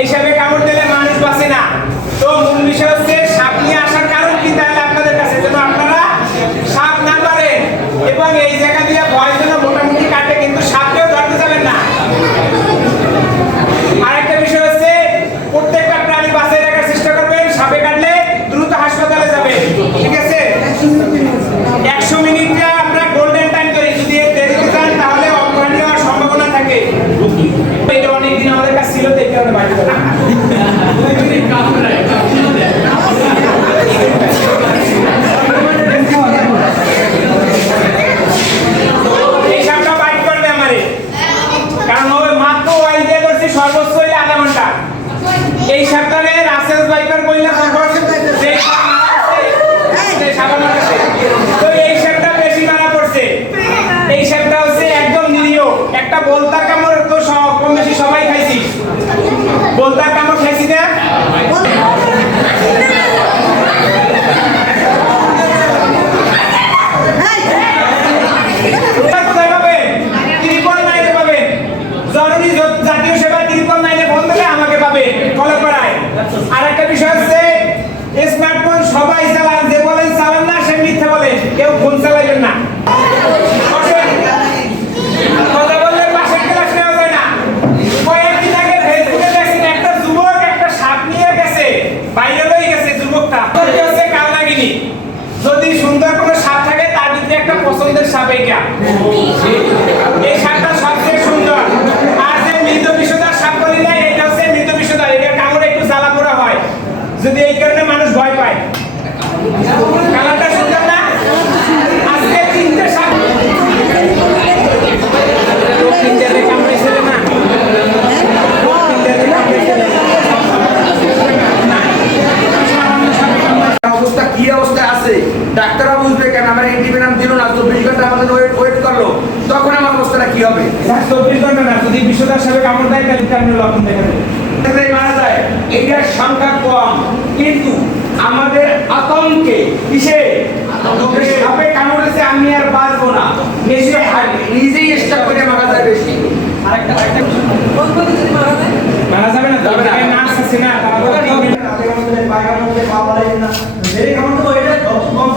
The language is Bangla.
Ella me এবার বললাম এখন যে সাপ মারা পড়ছে, সেই সাপ আমার তো এই সাপটা বেশি মারা পড়ছে। এই সাপটা হচ্ছে একদম নিরীহ। একটা বলতার কামড় তো সব- কম বেশি সবাই খাইছি। বলতার কামড় খাইছি না? জরুরি জাতীয় সেবা যদি সুন্দর কোনো সাপ থাকে তার ভিতরে একটা পছন্দের সাপ এইটা। এই সাপটা সবচেয়ে সুন্দর। আর যে মৃত বিষদার সাপ বলি না এটা হচ্ছে মৃত বিষদার এটা কামড়ে একটু জ্বালা পোড়া হয়। যদি এই কারণে মানুষ ভয় পায়। কালারটা সুন্দর না? আজকে তিনটে সাপ তিনটে কামড়েছিল না। অবস্থা কি অবস্থায় আছে? ডাক্তাররা বুঝবে কেন আমার অ্যান্টিভেনাম দিল না? চব্বিশ ঘণ্টা আমাদের ওয়েট ওয়েট করল। তখন আমার অবস্থাটা কি হবে? স্যার চব্বিশ ঘণ্টা না যদি বিষদার সাথে কামড় দেয় তাহলে টাইমে লক্ষণ দেখা দেবে মারা যায়। এইটার সংখ্যা কম। কিন্তু আমাদের আতঙ্কে কিসে? সাপে কামড়েছে আমি আর বাঁচবো না। হয় নিজেই স্টাক করে মারা যায় বেশি। আরেকটা আমাকে পা না। মেরে এটা কম